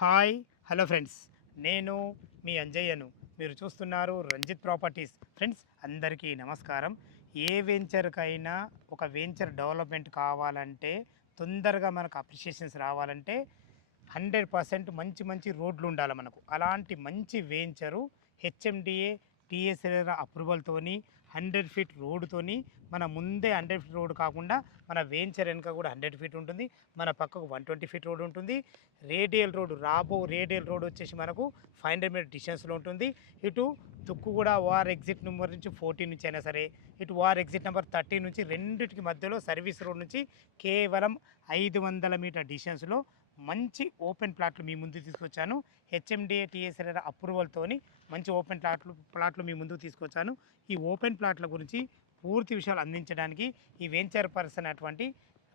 Hi hello friends, నేను మీ అంజయ్యను. మీరు చూస్తున్నారు రంజిత్ ప్రాపర్టీస్. ఫ్రెండ్స్ అందరికీ నమస్కారం. ఏ వెంచర్కైనా ఒక వెంచర్ డెవలప్మెంట్ కావాలంటే, తొందరగా మనకు అప్రిషియేషన్స్ రావాలంటే 100% మంచి మంచి రోడ్లు ఉండాలి మనకు. అలాంటి మంచి వెంచరు హెచ్ఎండిఏ టీఎస్ఎల్ అప్రూవల్తోని 100 ఫీట్ రోడ్డుతోని, మన ముందే 100 ఫీట్ రోడ్ కాకుండా మన వెంచర్ వెనుక కూడా 100 ఫీట్ ఉంటుంది, మన పక్కకు 120 ఫీట్ రోడ్ ఉంటుంది. రేడియల్ రోడ్ వచ్చేసి మనకు 500 మీటర్ డిస్టెన్స్లో ఉంటుంది. ఇటు తుక్కుగూడ ఓఆర్ ఎగ్జిట్ నెంబర్ నుంచి 14 నుంచి అయినా సరే, ఇటు ఓఆర్ ఎగ్జిట్ నెంబర్ 30 నుంచి రెండింటికి మధ్యలో సర్వీస్ రోడ్ నుంచి కేవలం 500 మీటర్ డిస్టెన్స్లో మంచి ఓపెన్ ప్లాట్లు మీ ముందుకు తీసుకొచ్చాను. హెచ్ఎండిఏ టీఎస్ఎల్ అప్రూవల్తోని మంచి ఓపెన్ ప్లాట్లు మీ ముందుకు తీసుకొచ్చాను. ఈ ఓపెన్ ప్లాట్ల గురించి పూర్తి విషయాలు అందించడానికి ఈ వెంచర్ పర్సన్ అటువంటి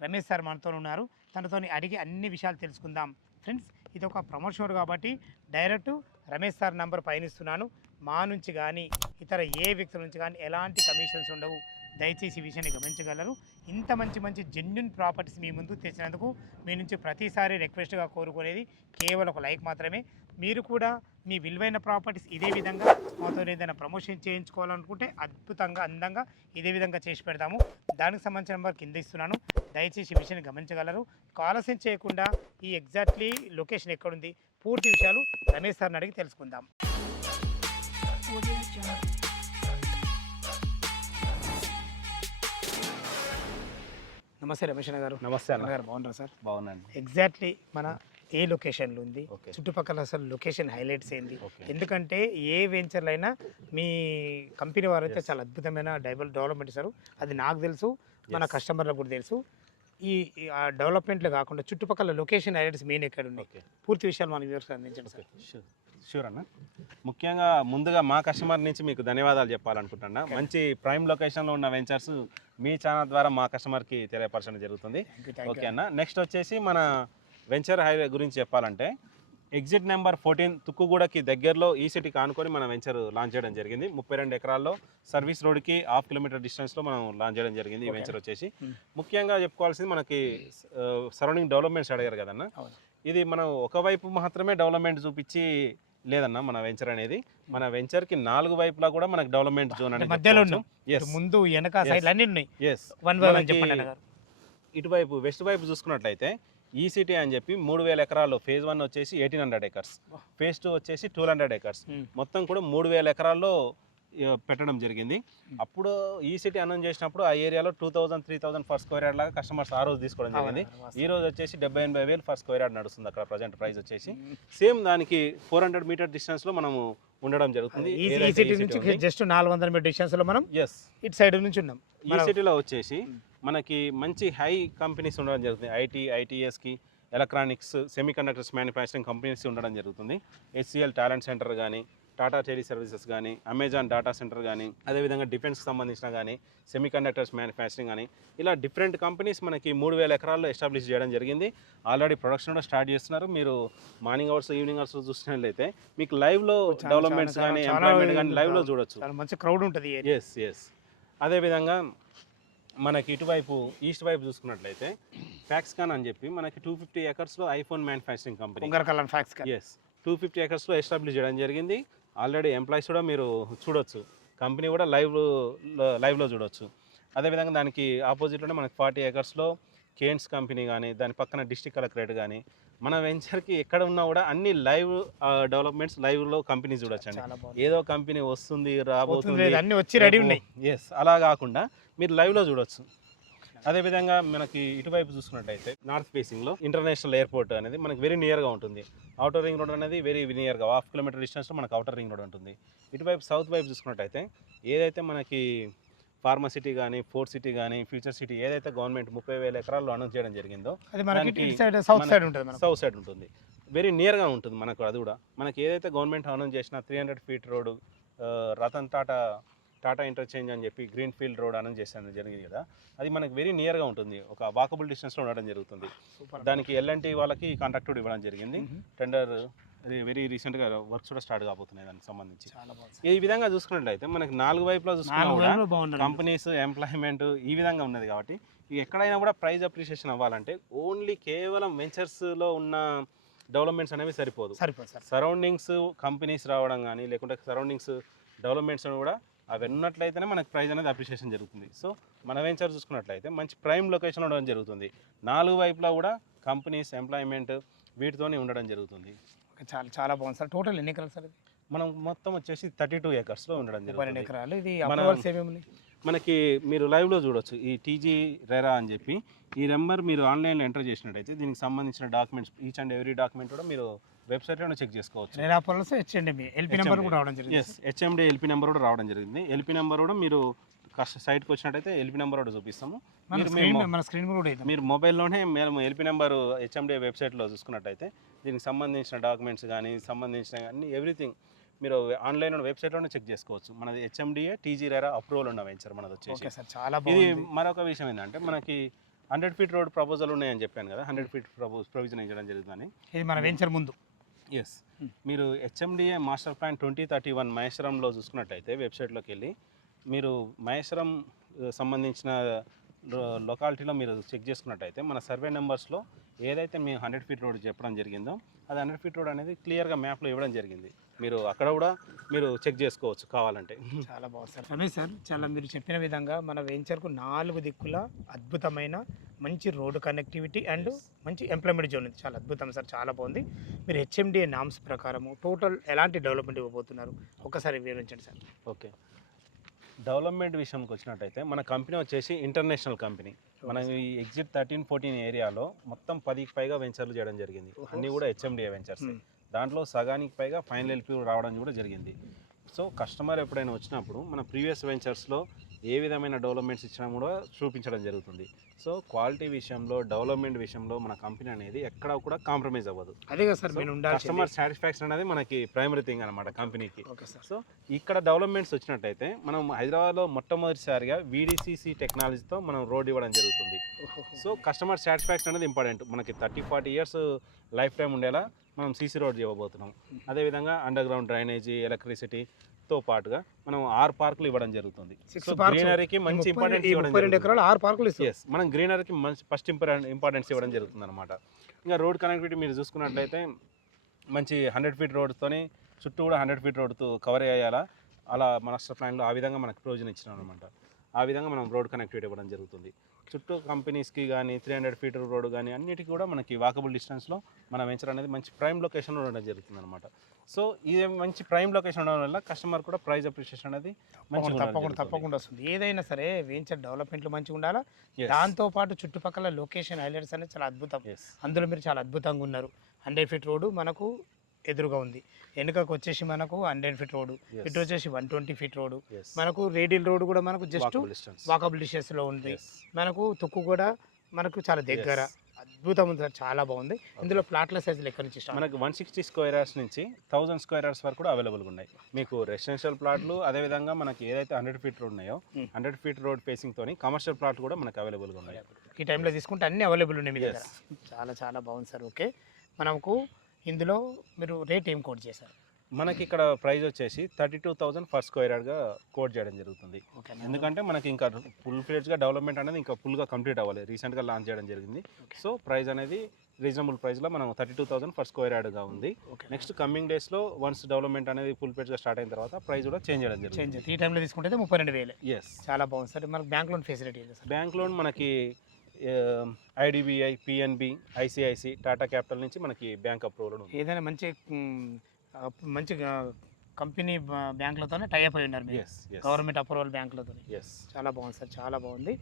రమేష్ సార్ మనతో ఉన్నారు. తనతో అడిగి అన్ని విషయాలు తెలుసుకుందాం. ఫ్రెండ్స్, ఇది ఒక ప్రమోషన్ కాబట్టి డైరెక్ట్ రమేష్ సార్ నంబర్ పైన ఇస్తున్నాను. మా నుంచి కానీ ఇతర ఏ వ్యక్తుల నుంచి కానీ ఎలాంటి కమిషన్స్ ఉండవు. దయచేసి ఈ విషయాన్ని గమనించగలరు. ఇంత మంచి జెన్యున్ ప్రాపర్టీస్ మీ ముందుకు తెచ్చినందుకు మీ నుంచి ప్రతిసారి రిక్వెస్ట్గా కోరుకునేది కేవలం ఒక లైక్ మాత్రమే. మీరు కూడా మీ విలువైన ప్రాపర్టీస్ ఇదే విధంగా మాతో ఏదైనా ప్రమోషన్ చేయించుకోవాలనుకుంటే అద్భుతంగా అందంగా ఇదే విధంగా చేసి పెడతాము. దానికి సంబంధించిన నెంబర్ కింద ఇస్తున్నాను. దయచేసి ఈ విషయాన్ని గమనించగలరు. ఆలస్యం చేయకుండా ఈ ఎగ్జాక్ట్లీ లొకేషన్ ఎక్కడుంది, పూర్తి విషయాలు రమేష్ సార్ని అడిగి తెలుసుకుందాం. నమస్తే రమేష్ గారు. నమస్తే అన్న గారు, బాగున్నారా సార్? బాగున్నాను. ఎగ్జాక్ట్లీ మన ఏ లొకేషన్లో ఉంది, ఓకే. చుట్టుపక్కల అసలు లొకేషన్ హైలైట్స్ ఏంది? ఓకే. ఎందుకంటే ఏ వెంచర్లు అయినా మీ కంపెనీ వారు అయితే చాలా అద్భుతమైన డెవలప్మెంట్ ఇస్తారు. అది నాకు తెలుసు, మన కస్టమర్లకు కూడా తెలుసు. ఈ డెవలప్మెంట్లు కాకుండా చుట్టుపక్కల లొకేషన్ హైలైట్స్ మెయిన్ ఎక్కడ ఉన్నాయి, ఓకే. పూర్తి విషయాలు మన వ్యూవర్స్ అందించండి సార్. షూర్ అన్న. ముఖ్యంగా ముందుగా మా కస్టమర్ నుంచి మీకు ధన్యవాదాలు చెప్పాలనుకుంటున్నా. మంచి ప్రైమ్ లొకేషన్లో ఉన్న వెంచర్స్ మీ ఛానల్ ద్వారా మా కస్టమర్కి తెలియపరచడం జరుగుతుంది. ఓకే అన్న. నెక్స్ట్ వచ్చేసి మన వెంచర్ హైవే గురించి చెప్పాలంటే ఎగ్జిట్ నెంబర్ 14 తుక్కుగూడకి దగ్గరలో ఈ సిటీకి ఆనుకొని మన వెంచర్ లాంచ్ చేయడం జరిగింది. 32 ఎకరాల్లో సర్వీస్ రోడ్కి 1/2 కిలోమీటర్ డిస్టెన్స్లో మనం లాంచ్ చేయడం జరిగింది. ఈ వెంచర్ వచ్చేసి ముఖ్యంగా చెప్పుకోవాల్సింది మనకి సరౌండింగ్ డెవలప్మెంట్స్ అడిగారు కదన్న. ఇది మనం ఒకవైపు మాత్రమే డెవలప్మెంట్ చూపించి లేదన్న. మన వెంచర్ అనేది మన వెంచర్కి 4 వైపులా కూడా మనకి డెవలప్మెంట్ జోన్ అనేది మధ్యలో ముందు వెనక సైడ్ అన్ని ఉన్నాయి. ఇటువైపు వెస్ట్ వైపు చూసుకున్నట్లయితే ఈ సిటీ అని చెప్పి 3000 ఎకరాల్లో ఫేజ్ 1 వచ్చేసి 1800 ఎకర్స్, ఫేజ్ 2 వచ్చేసి 200 ఎకర్స్, మొత్తం కూడా 3000 ఎకరాల్లో పెట్టడం జరిగింది. అప్పుడు ఈ సిటీ అనౌన్స్ చేసినప్పుడు ఆ ఏరియాలో 2000-3000 ఫర్ స్క్వేర్ యార్డ్ లాగా కస్టమర్స్ ఆ రోజు తీసుకోవడం జరిగింది. ఈ రోజు వచ్చేసి 70,000-80,000 ఫర్ స్క్వేర్ యార్డ్ నడుస్తుంది అక్కడ ప్రజెంట్ ప్రైస్ వచ్చేసి. సేమ్ దానికి 400 మీటర్ డిస్టెన్స్ లో మనము ఉండడం జరుగుతుంది. ఈ సిటీ నుంచి జస్ట్ 400 మీటర్ డిస్టెన్స్ లో మనం ఇటు సైడ్ నుంచి ఉన్నాం. ఈ సిటీలో వచ్చేసి మనకి మంచి హై కంపెనీస్ ఉండడం జరుగుతుంది. ఐటీఎస్కి, ఎలక్ట్రానిక్స్, సెమీకండక్టర్స్ మ్యానుఫ్యాక్చరింగ్ కంపెనీస్ ఉండడం జరుగుతుంది. హెచ్సిఎల్ టాలెంట్ సెంటర్ కానీ, టాటా టెలి సర్వీసెస్ కానీ, అమెజాన్ డేటా సెంటర్ కానీ, అదేవిధంగా డిఫెన్స్కి సంబంధించిన కానీ, సెమీకండక్టర్స్ మ్యానుఫ్యాక్చరింగ్ కానీ, ఇలా డిఫరెంట్ కంపెనీస్ మనకి 3000 ఎకరాల్లో ఎస్టాబ్లిష్ చేయడం జరిగింది. ఆల్రెడీ ప్రొడక్షన్ కూడా స్టార్ట్ చేస్తున్నారు. మీరు మార్నింగ్ అవర్స్, ఈవినింగ్ అవర్స్ చూసినట్లయితే మీకు లైవ్లో డెవలప్మెంట్స్ కానీ, ఎంప్లాయ్మెంట్ కానీ లైవ్లో చూడొచ్చు. మంచి క్రౌడ్ ఉంటుంది. ఎస్. అదేవిధంగా మనకి ఇటువైపు ఈస్ట్ వైపు చూసుకున్నట్లయితే ఫ్యాక్స్కాన్ అని చెప్పి మనకి 250 ఎకర్స్లో ఐఫోన్ మ్యానుఫ్యాక్చరింగ్ కంపెనీ 250 ఎకర్స్లో ఎస్టాబ్లిష్ చేయడం జరిగింది. ఆల్రెడీ ఎంప్లాయీస్ కూడా మీరు చూడొచ్చు, కంపెనీ కూడా లైవ్లో చూడొచ్చు. అదేవిధంగా దానికి ఆపోజిట్లోనే మనకి 40 ఎకర్స్లో కేన్స్ కంపెనీ కానీ, దాని పక్కన డిస్ట్రిక్ట్ కలెక్టరేట్ కానీ, మన వెంచర్కి ఎక్కడ ఉన్నా కూడా అన్ని లైవ్ డెవలప్మెంట్స్ లైవ్లో కంపెనీ చూడొచ్చండి. ఏదో కంపెనీ వస్తుంది రాబోతుంది అన్ని వచ్చి రెడీ ఉన్నాయి. ఎస్, అలా కాకుండా మీరు లైవ్లో చూడొచ్చు. అదేవిధంగా మనకి ఇటువైపు చూసుకున్నట్టయితే నార్త్ ఫేసింగ్లో ఇంటర్నేషనల్ ఎయిర్పోర్ట్ అనేది మనకి వెరీ నియర్గా ఉంటుంది. అవుటర్ రింగ్ రోడ్ అనేది వెరీ నియర్గా 1/2 కిలోమీటర్ డిస్టెన్స్లో మనకు అవుటర్ రింగ్ రోడ్ ఉంటుంది. ఇటువైపు సౌత్ వైపు చూసుకున్నట్టయితే ఏదైతే మనకి ఫార్మా సిటీ కానీ, ఫోర్ట్ సిటీ కానీ, ఫ్యూచర్ సిటీ ఏదైతే గవర్నమెంట్ 30,000 ఎకరాల్లో అనౌన్స్ చేయడం జరిగిందో సౌత్ సైడ్ ఉంటుంది. వెరీ నియర్గా ఉంటుంది మనకు. అది కూడా మనకి ఏదైతే గవర్నమెంట్ అనౌన్స్ చేసిన 300 feet road, Ratan Tata interchange అని చెప్పి గ్రీన్ ఫీల్డ్ రోడ్ అనౌన్స్ చేసిన జరిగింది కదా, అది మనకు వెరీ నియర్గా ఉంటుంది. ఒక వాకబుల్ డిస్టెన్స్లో ఉండడం జరుగుతుంది. దానికి ఎల్ఎన్టీ వాళ్ళకి కాంట్రాక్ట్ కూడా ఇవ్వడం జరిగింది. టెండర్ వెరీ రీసెంట్గా వర్క్స్ కూడా స్టార్ట్ కాబోతున్నాయి దానికి సంబంధించి. ఈ విధంగా చూసుకున్నట్లయితే మనకి 4 వైపులా చూసుకున్నా కంపెనీస్, ఎంప్లాయ్మెంట్ ఈ విధంగా ఉన్నది కాబట్టి ఎక్కడైనా కూడా ప్రైజ్ అప్రిషియేషన్ అవ్వాలంటే ఓన్లీ కేవలం వెంచర్స్లో ఉన్న డెవలప్మెంట్స్ అనేవి సరిపోదు. సార్. సరౌండింగ్స్ కంపెనీస్ రావడం కానీ లేకుంటే సరౌండింగ్స్ డెవలప్మెంట్స్ కూడా అవి ఉన్నట్లయితేనే మనకి ప్రైస్ అనేది అప్రిషియేషన్ జరుగుతుంది. సో మన వెంచర్ చూసుకున్నట్లయితే మంచి ప్రైమ్ లొకేషన్ ఉండడం జరుగుతుంది. 4 వైపులా కూడా కంపెనీస్ ఎంప్లాయ్మెంట్ వీటితోనే ఉండడం జరుగుతుంది. చాలా చాలా బాగుంది సార్. టోటల్ ఎన్ని ఎకరాలు సార్? మనం మొత్తం వచ్చేసి 32 ఏకర్స్లో ఉండడం 12 జరుగుతుంది. ఎకరాలు. ఇది మన- అప్రూవల్స్ ఏమేమి ఉన్నాయి? మనకి మీరు లైవ్లో చూడొచ్చు ఈ టీజీ రెరా అని చెప్పి ఈ నెంబర్ మీరు ఆన్లైన్లో ఎంటర్ చేసినట్టయితే దీనికి సంబంధించిన documents each and every document కూడా మీరు వెబ్సైట్లోనే చెక్ చేసుకోవచ్చు. RERA approvals HMD LP number కూడా రావడం జరిగింది. ఎస్, హెచ్ఎండి ఎల్పీ నెంబర్ కూడా రావడం జరిగింది. ఎల్పీ నెంబర్ కూడా మీరు సైట్కి వచ్చినట్టయితే ఎల్పీ నెంబర్ కూడా చూపిస్తాము. మన స్క్రీన్ కూడా వేద్దాం. మీరు మొబైల్లోనే మేము ఎల్పీ నెంబర్ హెచ్ఎండి వెబ్సైట్లో చూసుకున్నట్టయితే దీనికి సంబంధించిన డాక్యుమెంట్స్ కానీ సంబంధించిన అన్ని ఎవ్రీథింగ్ మీరు ఆన్లైన్ వెబ్సైట్లోనే చెక్ చేసుకోవచ్చు. మనది హెచ్ఎండిఏ టీజీ రెరా అప్రూవల్ ఉన్న వెంచర్ మనది వచ్చేసి. ఓకే సార్, చాలా ఇది బాగుంది. మరొక విషయం ఏంటంటే మనకి 100 ఫీట్ రోడ్ ప్రపోజల్ ఉన్నాయని చెప్పాను కదా, 100 ఫీట్ ప్రొవిజన్ చేయడం జరుగుతుందని. ఇది మన వెంచర్ ముందు. ఎస్, మీరు హెచ్ఎండిఏ మాస్టర్ ప్లాన్ 2031 మహేశ్వరంలో చూసుకున్నట్టయితే వెబ్సైట్లోకి వెళ్ళి మీరు మహేశ్వరం సంబంధించిన లొకాలిటీలో మీరు చెక్ చేసుకున్నట్టయితే మన సర్వే నెంబర్స్లో ఏదైతే మేము 100 ఫీట్ రోడ్ చెప్పడం జరిగిందో అది 100 ఫీట్ రోడ్ అనేది క్లియర్గా మ్యాప్లో ఇవ్వడం జరిగింది. మీరు అక్కడ కూడా మీరు చెక్ చేసుకోవచ్చు కావాలంటే. చాలా బాగుంది సార్. రమేష్ సార్, చాలా మీరు చెప్పిన విధంగా మన వెంచర్కు 4 దిక్కుల అద్భుతమైన మంచి రోడ్డు కనెక్టివిటీ అండ్ మంచి ఎంప్లాయ్మెంట్ జోన్ ఉంది. చాలా అద్భుతం సార్, చాలా బాగుంది. మీరు హెచ్ఎండిఏ నామ్స్ ప్రకారము టోటల్ ఎలాంటి డెవలప్మెంట్ ఇవ్వబోతున్నారు ఒకసారి వివరించండి సార్. ఓకే, డెవలప్మెంట్ విషయంకి వచ్చినట్టయితే మన కంపెనీ వచ్చేసి ఇంటర్నేషనల్ కంపెనీ. మనం ఈ ఎగ్జిట్ 13-14 ఏరియాలో మొత్తం 10కి పైగా వెంచర్లు చేయడం జరిగింది. అన్నీ కూడా హెచ్ఎండిఏ వెంచర్స్. దాంట్లో సగానికి పైగా ఫైనల్ ఎల్పీ రావడం కూడా జరిగింది. సో కస్టమర్ ఎప్పుడైనా వచ్చినప్పుడు మన ప్రీవియస్ వెంచర్స్లో ఏ విధమైన డెవలప్మెంట్స్ ఇచ్చినా కూడా చూపించడం జరుగుతుంది. సో క్వాలిటీ విషయంలో డెవలప్మెంట్ విషయంలో మన కంపెనీ అనేది ఎక్కడ కూడా కాంప్రమైజ్ అవ్వదు. అదే కదా సార్, కస్టమర్ సాటిస్ఫాక్షన్ అనేది మనకి ప్రైమరీ థింగ్ అనమాట కంపెనీకి. Okay sir. సో ఇక్కడ డెవలప్మెంట్స్ వచ్చినట్టయితే మనం హైదరాబాద్లో మొట్టమొదటిసారిగా వీడిసిసి టెక్నాలజీతో మనం రోడ్ ఇవ్వడం జరుగుతుంది. సో కస్టమర్ సాటిస్ఫాక్షన్ అనేది ఇంపార్టెంట్. మనకి 30-40 ఇయర్స్ లైఫ్ టైం ఉండేలా మనం సీసీ రోడ్ ఇవ్వబోతున్నాం. అదేవిధంగా అండర్ గ్రౌండ్ డ్రైనేజీ, ఎలక్ట్రిసిటీతో పాటుగా మనం 6 పార్కులు ఇవ్వడం జరుగుతుంది. గ్రీనరీకి మంచి ఇంపార్టెన్స్ ఇవ్వడం జరుగుతుంది. Yes, మనం గ్రీనరీకి మంచి ఫస్ట్ ఇంపార్టెన్స్ ఇవ్వడం జరుగుతుంది అనమాట. ఇంకా రోడ్ కనెక్టివిటీ మీరు చూసుకున్నట్లయితే మంచి 100 ఫీట్ రోడ్తోని చుట్టూ కూడా 100 ఫీట్ రోడ్తో కవర్ అయ్యేలా అలా మాస్టర్ ప్లాన్లో ఆ విధంగా మనకు ప్రయోజనం ఇచ్చినాం అనమాట. ఆ విధంగా మనం రోడ్ కనెక్టివిటీ ఇవ్వడం జరుగుతుంది. చుట్టూ కంపెనీస్కి కానీ 300 ఫీట్ రోడ్ కానీ అన్నిటికీ కూడా మనకి వాకబుల్ డిస్టెన్స్లో మన వెంచర్ అనేది మంచి ప్రైమ్ లొకేషన్లో ఉండడం జరుగుతుంది అనమాట. సో ఇది మంచి ప్రైమ్ లొకేషన్ ఉండడం వల్ల కస్టమర్ కూడా ప్రైస్ అప్రిషియేషన్ అనేది తప్పకుండా వస్తుంది. ఏదైనా సరే వెంచర్ డెవలప్మెంట్లు మంచిగా ఉండాలా, దాంతోపాటు చుట్టుపక్కల లొకేషన్ హైలైట్స్ అనేది చాలా అద్భుతం. అందులో మీరు చాలా అద్భుతంగా ఉన్నారు. 100 ఫీట్ రోడ్డు మనకు ఎదురుగా ఉంది, వెనుకకు వచ్చేసి మనకు 100 ఫీట్ రోడ్డు, ఇటు వచ్చేసి 120 ఫీట్ రోడ్డు, మనకు రేడియల్ రోడ్డు కూడా మనకు జస్ట్ వాకబుల్ డిస్టెన్స్లో ఉంది. మనకు తుక్కు కూడా మనకు చాలా దగ్గర. అద్భుతం ఉంది సార్, చాలా బాగుంది. ఇందులో ప్లాట్ల సైజులు ఎక్కడి నుంచి ఇష్టం? మనకు 160 స్క్వేర్ యార్డ్స్ నుంచి 1000 స్క్వేర్ యార్డ్స్ వరకు కూడా అవైలబుల్గా ఉన్నాయి. మీకు రెసిడెన్షియల్ ప్లాట్లు అదేవిధంగా మనకి ఏదైతే 100 ఫీట్ రోడ్ ఉన్నాయో 100 ఫీట్ రోడ్ ఫేసింగ్ తోని కమర్షియల్ ప్లాట్లు కూడా మనకు అవైలబుల్గా ఉన్నాయి. ఈ టైంలో తీసుకుంటే అన్ని అవైలబుల్ ఉన్నాయి మీ దగ్గర. చాలా చాలా బాగుంది సార్. ఓకే, మనకు ఇందులో మీరు రేట్ ఏం కోట్ చేశారు? మనకి ఇక్కడ ప్రైస్ వచ్చేసి 32,000 పర్ స్క్వేర్ యార్డ్గా కోట్ చేయడం జరుగుతుంది. ఎందుకంటే మనకి ఇంకా ఫుల్ ఫ్లెడ్జ్గా డెవలప్మెంట్ అనేది ఇంకా ఫుల్గా కంప్లీట్ అవ్వాలి, రీసెంట్గా లాంచ్ చేయడం జరిగింది. సో ప్రైస్ అనేది రీజనబుల్ ప్రైస్లో మనం 32,000 పర్ స్క్వేర్ యార్డ్గా ఉంది. నెక్స్ట్ కమింగ్ డేస్లో వన్స్ డెవలప్మెంట్ అనేది ఫుల్ ఫ్లెడ్జ్గా స్టార్ట్ అయిన తర్వాత ప్రైస్ కూడా చేంజ్ చేయడం జరుగుతుంది. ఈ టైంలో తీసుకుంటే 32,000. ఎస్, చాలా బాగుంది సార్. మనకు బ్యాంక్ లోన్ ఫెసిలిటీ ఉంది సార్? బ్యాంక్ లోన్ మనకి IDBI, PNB, ICICI, Tata capital నుంచి మనకి బ్యాంక్ అప్రూవల్ ఉంది. ఏదైనా మంచి మంచి కంపెనీ బ్యాంకులతోనే టైఅప్ అయి ఉన్నారు, గవర్నమెంట్ అప్రూవల్ బ్యాంకులతో. చాలా బాగుంది సార్, చాలా బాగుంది.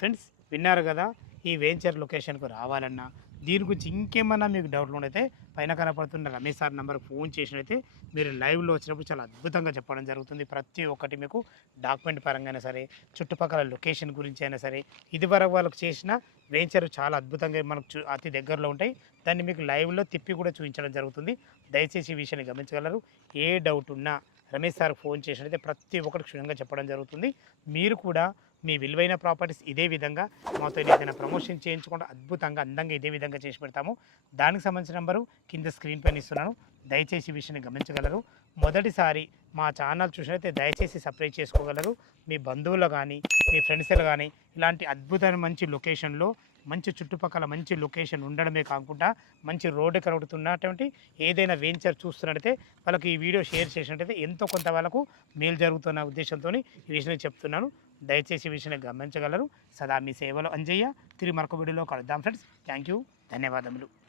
ఫ్రెండ్స్ విన్నారు కదా, ఈ వెంచర్ లొకేషన్కు రావాలన్నా దీని గురించి ఇంకేమన్నా మీకు డౌట్లు ఉండైతే పైన కనపడుతున్న రమేష్ సార్ నెంబర్కి ఫోన్ చేసినైతే మీరు లైవ్లో వచ్చినప్పుడు చాలా అద్భుతంగా చెప్పడం జరుగుతుంది. ప్రతి ఒక్కటి మీకు డాక్యుమెంట్ పరంగా అయినా సరే, చుట్టుపక్కల లొకేషన్ గురించి అయినా సరే, ఇదివరకు వాళ్ళకి చేసిన వెంచర్ చాలా అద్భుతంగా మనకు అతి దగ్గరలో ఉంటాయి. దాన్ని మీకు లైవ్లో తిప్పి కూడా చూపించడం జరుగుతుంది. దయచేసి ఈ విషయాన్ని గమనించగలరు. ఏ డౌట్ ఉన్నా రమేష్ సార్కి ఫోన్ చేసినైతే ప్రతి ఒక్కరికి క్షుణ్ణంగా చెప్పడం జరుగుతుంది. మీరు కూడా మీ విలువైన ప్రాపర్టీస్ ఇదే విధంగా మాతో ఏదైనా ప్రమోషన్ చేయించకుండా అద్భుతంగా అందంగా ఇదే విధంగా చేసి పెడతాము. దానికి సంబంధించిన నెంబరు కింద స్క్రీన్ పైన ఇస్తున్నాను. దయచేసి ఈ విషయాన్ని గమనించగలరు. మొదటిసారి మా ఛానల్ చూసినైతే దయచేసి సబ్స్క్రైబ్ చేసుకోగలరు. మీ బంధువులు కానీ మీ ఫ్రెండ్స్లు కానీ ఇలాంటి అద్భుతమైన మంచి లొకేషన్లో మంచి చుట్టుపక్కల మంచి లొకేషన్ ఉండడమే కాకుండా మంచి రోడ్డు కనబడుతున్నటువంటి ఏదైనా వెంచర్ చూస్తున్నట్టయితే వాళ్ళకి ఈ వీడియో షేర్ చేసినట్టయితే ఎంతో కొంత వాళ్ళకు మేలు జరుగుతున్న ఉద్దేశంతో ఈ విషయం చెప్తున్నాను. దయచేసి ఈ విషయాన్ని గమనించగలరు. సదా మీ సేవలో అంజయ్య. తిరిగి మరొక వీడియోలో కలుద్దాం ఫ్రెండ్స్. థ్యాంక్ యూ, ధన్యవాదములు.